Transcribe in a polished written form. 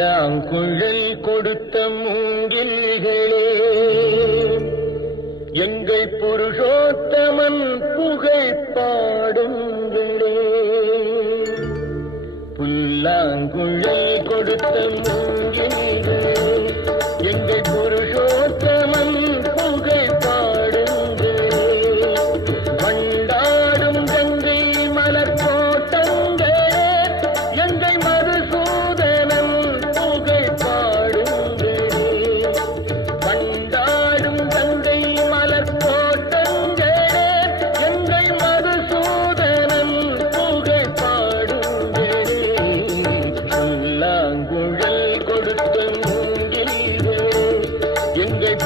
புல்லாங்குழல் கொடுத்த மூங்கில்களே, எங்கள் புருஷோத்தமன் புகழ் பாடுங்களே. புல்லாங்குழல் கொடுத்த மூங்கில்களே, எங்கள் புருஷோத்தமன் புகழ் பாடுங்களே. வண்டாடும் கங்கை மலர் தோட்டங்களே, எங்கள் மதுசூதனன் புகழ் பாடுங்களே. வண்டாடும் கங்கை மலர் தோட்டங்களே, எங்கள் மதுசூதனன் புகழ் பாடுங்களே. புல்லாங்குழல் கொடுத்த மூங்கில்களே, எங்கள்